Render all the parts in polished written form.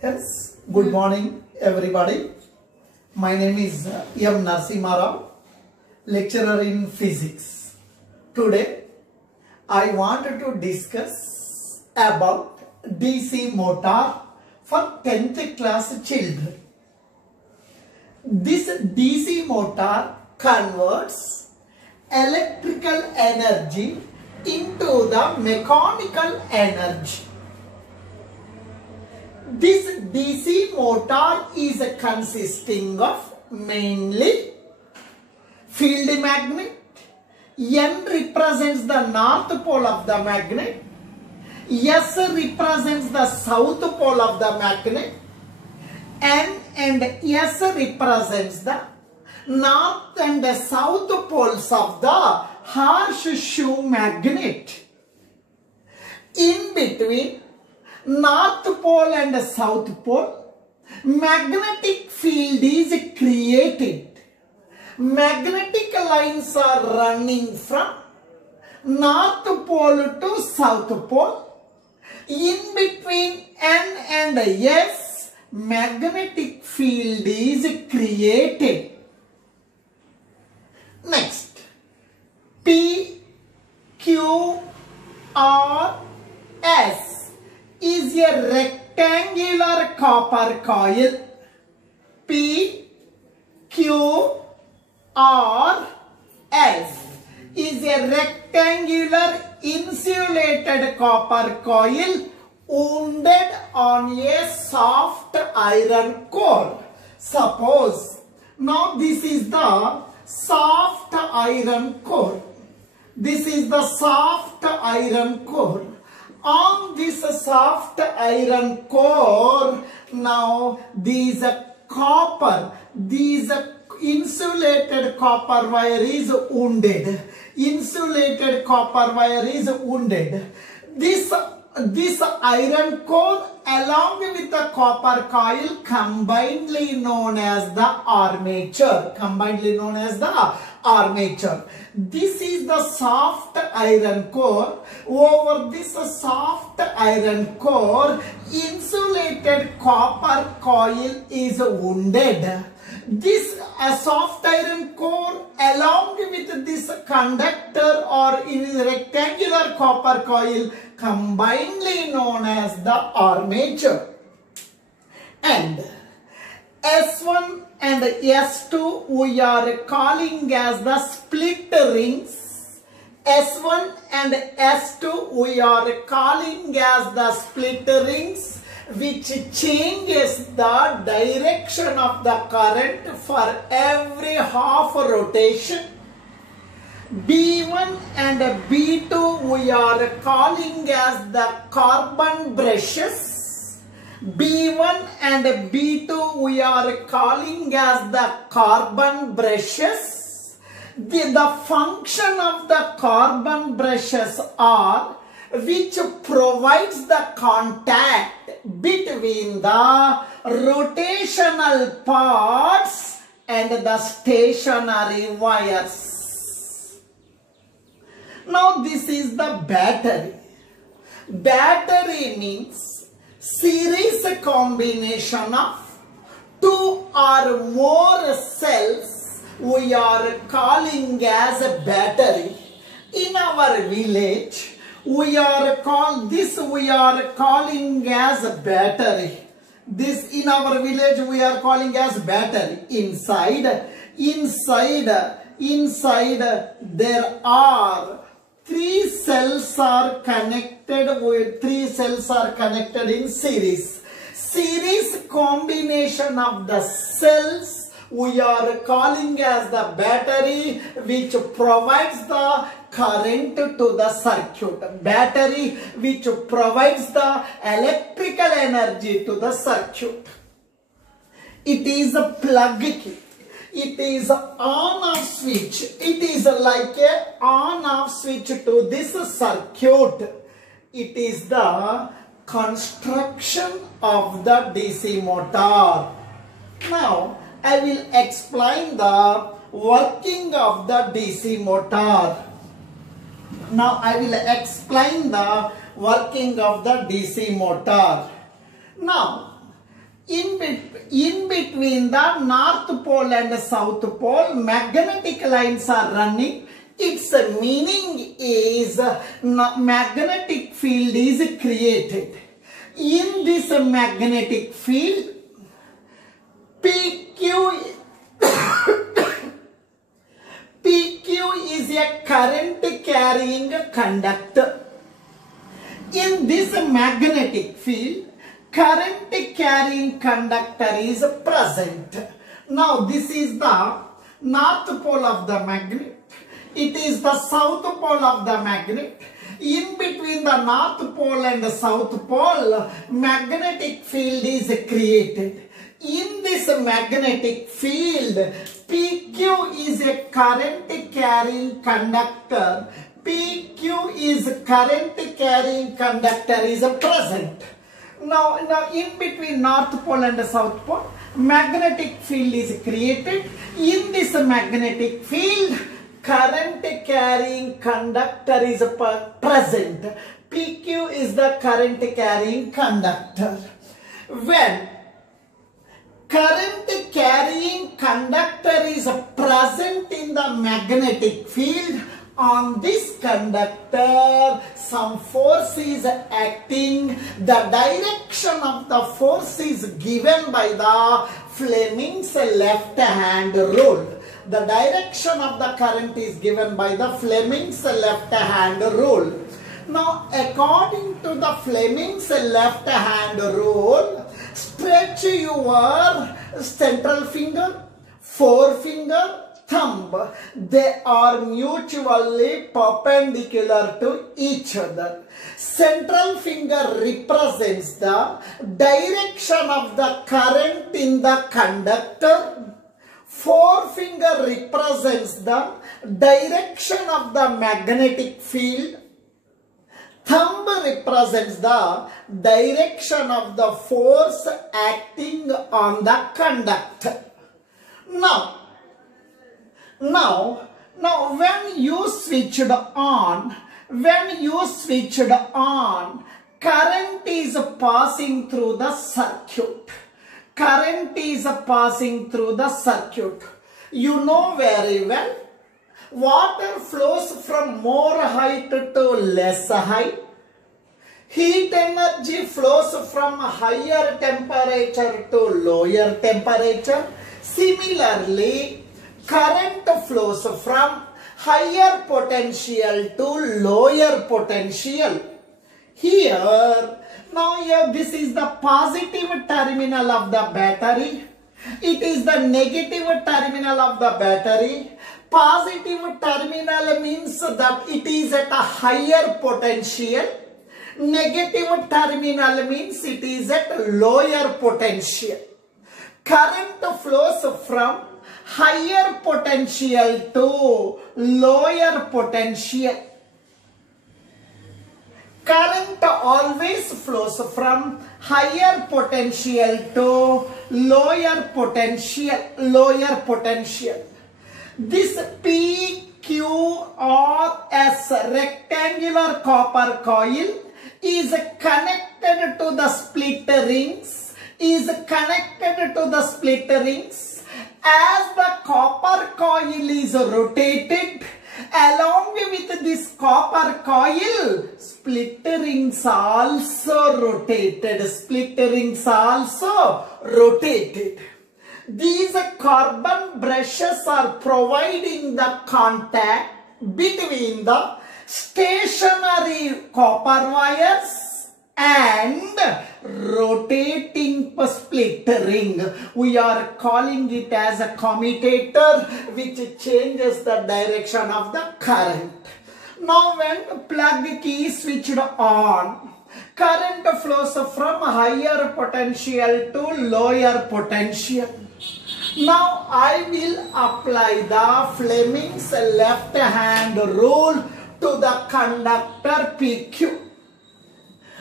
Yes, good morning everybody. My name is M. Narasimha, lecturer in physics. Today I wanted to discuss about DC motor for 10th class children. This DC motor converts electrical energy into the mechanical energy. This DC motor is consisting of mainly field magnet. N represents the north pole of the magnet. S represents the south pole of the magnet. N and S represents the north and the south poles of the horseshoe magnet. In between North pole and south pole, magnetic field is created. Magnetic lines are running from north pole to south pole. In between N and S, magnetic field is created. Next, P, Q, R, S is a rectangular copper coil. P, Q, R, S is a rectangular insulated copper coil wounded on a soft iron core. Suppose now this is the soft iron core. This is the soft iron core. On this soft iron core, now these insulated copper wire is wounded. Insulated copper wire is wounded. This iron core along with the copper coil combinedly known as the armature. This is the soft iron core. Over this soft iron core, insulated copper coil is wounded. This soft iron core along with this conductor or in rectangular copper coil combinedly known as the armature. And S1 and S2 we are calling as the split rings. S1 and S2 we are calling as the split rings, which changes the direction of the current for every half rotation. B1 and B2 we are calling as the carbon brushes. B1 and B2 we are calling as the carbon brushes. The function of the carbon brushes are which provides the contact between the rotational parts and the stationary wires. Now this is the battery. Battery means series combination of two or more cells we are calling as a battery. In our village, we are calling as a battery. This in our village we are calling as battery. Inside there are three cells are connected in series. Series combination of the cells we are calling as the battery, which provides the current to the circuit. Battery which provides the electrical energy to the circuit. It is a plug key. It is on-off switch. It is like a on-off switch to this circuit. It is the construction of the DC motor. Now I will explain the working of the DC motor. Now I will explain the working of the DC motor. Now in between the North Pole and the South Pole, magnetic lines are running. Its meaning is magnetic field is created. In this magnetic field, PQ is a current carrying conductor. In this magnetic field, current carrying conductor is present. Now this is the north pole of the magnet. It is the south pole of the magnet. In between the north pole and the south pole, magnetic field is created. In this magnetic field, PQ is a current carrying conductor. PQ is current carrying conductor is present. Now in between North Pole and the South Pole, magnetic field is created. In this magnetic field, current carrying conductor is present. PQ is the current carrying conductor. When current carrying conductor is present in the magnetic field, on this conductor some force is acting. The direction of the force is given by the Fleming's left hand rule. The direction of the current is given by the Fleming's left hand rule. Now according to the Fleming's left hand rule, stretch your central finger, forefinger, thumb. They are mutually perpendicular to each other. Central finger represents the direction of the current in the conductor. Forefinger represents the direction of the magnetic field. Thumb represents the direction of the force acting on the conductor. Now when you switched on, current is passing through the circuit. Current is passing through the circuit. You know very well, water flows from more height to less height. Heat energy flows from higher temperature to lower temperature. Similarly, current flows from higher potential to lower potential. Here, this is the positive terminal of the battery. It is the negative terminal of the battery. Positive terminal means that it is at a higher potential. Negative terminal means it is at lower potential. Current flows from higher potential to lower potential. Current always flows from higher potential to lower potential. This PQRS rectangular copper coil is connected to the split rings. As the copper coil is rotated, along with this copper coil, split rings also rotated. These carbon brushes are providing the contact between the stationary copper wires and rotating split ring. We are calling it as a commutator, which changes the direction of the current. Now when plug key is switched on, current flows from higher potential to lower potential. Now I will apply the Fleming's left hand rule to the conductor PQ.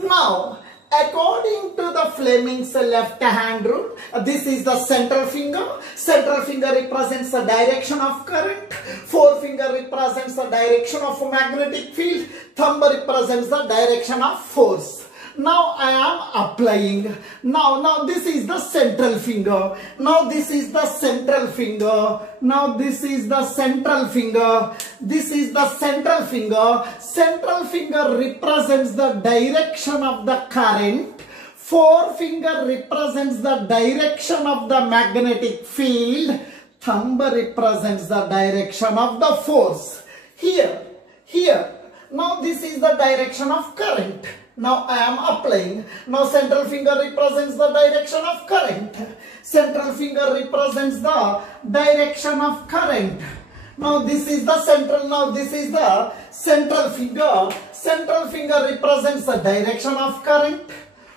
Now, according to the Fleming's left hand rule, this is the central finger. Central finger represents the direction of current. Forefinger represents the direction of magnetic field. Thumb represents the direction of force. Now I am applying. Now this is the central finger. Now this is the central finger. Now this is the central finger. This is the central finger. Central finger represents the direction of the current. Forefinger represents the direction of the magnetic field. Thumb represents the direction of the force. Here. Now this is the direction of current. Now I am applying. Now central finger represents the direction of current. Central finger represents the direction of current. Now this is the central. Now this is the central finger. Central finger represents the direction of current.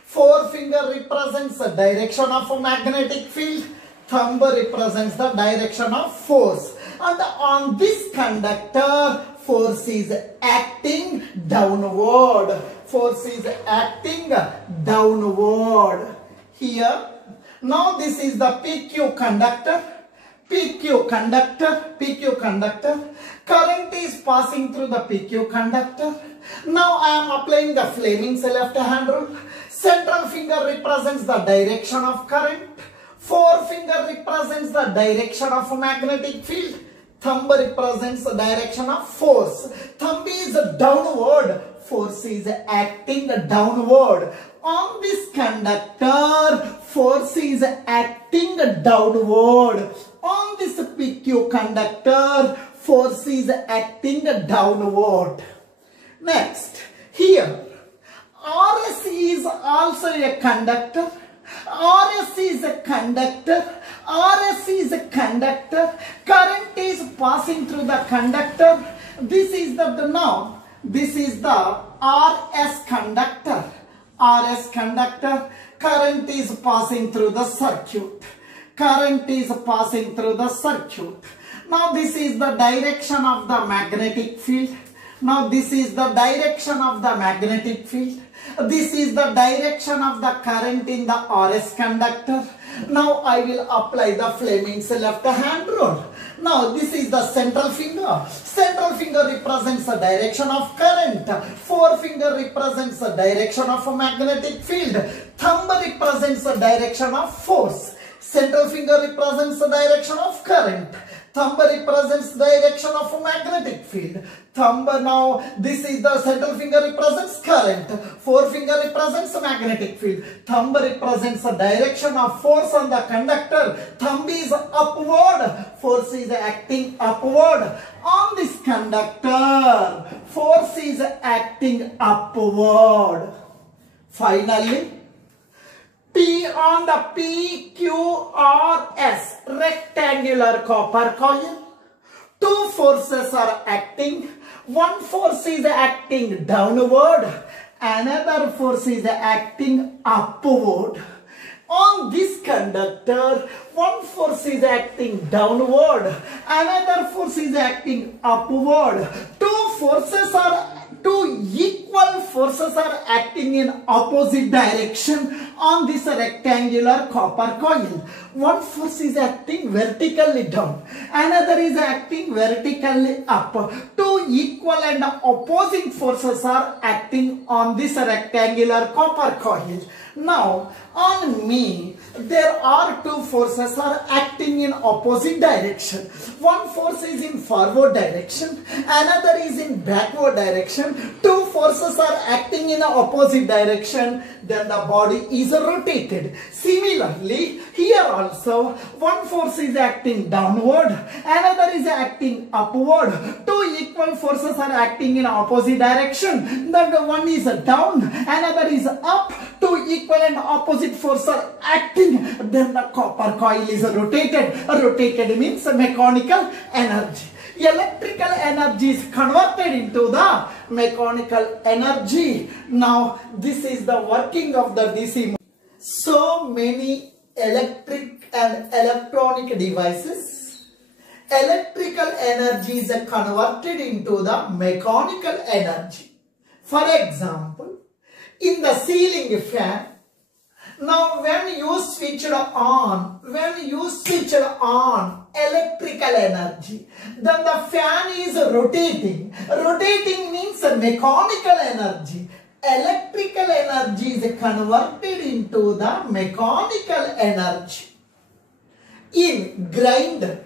Forefinger represents the direction of a magnetic field. Thumb represents the direction of force. And on this conductor, force is acting downward. Force is acting downward. Here. Now this is the PQ conductor. PQ conductor. Current is passing through the PQ conductor. Now I am applying the Fleming's left hand rule. Central finger represents the direction of current. Forefinger represents the direction of a magnetic field. Thumb represents the direction of force. Thumb is downward. Force is acting downward. On this conductor, force is acting downward. On this PQ conductor, force is acting downward. Next, here, RS is also a conductor. RS is a conductor. RS is a conductor. Current is passing through the conductor. This is this is the RS conductor. RS conductor. Current is passing through the circuit. Current is passing through the circuit. Now this is the direction of the magnetic field. Now this is the direction of the magnetic field. This is the direction of the current in the RS conductor. Now I will apply the Fleming's left hand rule. Now this is the central finger. Central finger represents the direction of current. Forefinger represents the direction of a magnetic field. Thumb represents the direction of force. Central finger represents the direction of current. Thumb represents the direction of a magnetic field. Thumb, now this is the central finger represents current. Forefinger represents the magnetic field. Thumb represents the direction of force on the conductor. Thumb is upward. Force is acting upward. On this conductor, force is acting upward. Finally, P on the PQRS rectangular copper coil. Two forces are acting. One force is acting downward. Another force is acting upward. On this conductor, one force is acting downward. Another force is acting upward. Two equal forces are acting in opposite direction on this rectangular copper coil. One force is acting vertically down. Another is acting vertically up. Two equal and opposing forces are acting on this rectangular copper coil. Now, on me, there are two forces are acting in opposite direction. One force is in forward direction, another is in backward direction. Two forces are acting in opposite direction, then the body is rotated. Similarly, here also, one force is acting downward, another is acting upward. Two equal forces are acting in opposite direction, then one is down, another is up. Two equal and opposite forces are acting, then the copper coil is rotated. Rotated means mechanical energy. Electrical energy is converted into the mechanical energy. Now this is the working of the DC. So many electric and electronic devices, electrical energy is converted into the mechanical energy. For example, in the ceiling fan, now when you switch on electrical energy, then the fan is rotating. Rotating means mechanical energy. electrical energy is converted into the mechanical energy in grinder.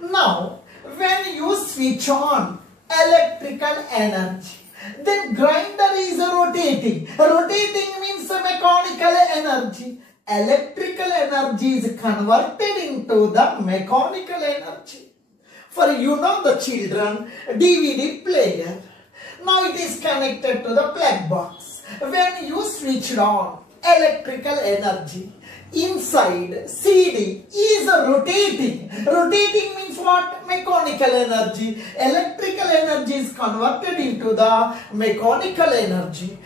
Now, when you switch on electrical energy, then grinder is rotating. Rotating means mechanical energy. Electrical energy is converted into the mechanical energy. For the children, DVD player. Now it is connected to the plug box. When you switch on electrical energy, inside CD is rotating. Rotating means what? Mechanical energy. Electrical energy is converted into the mechanical energy.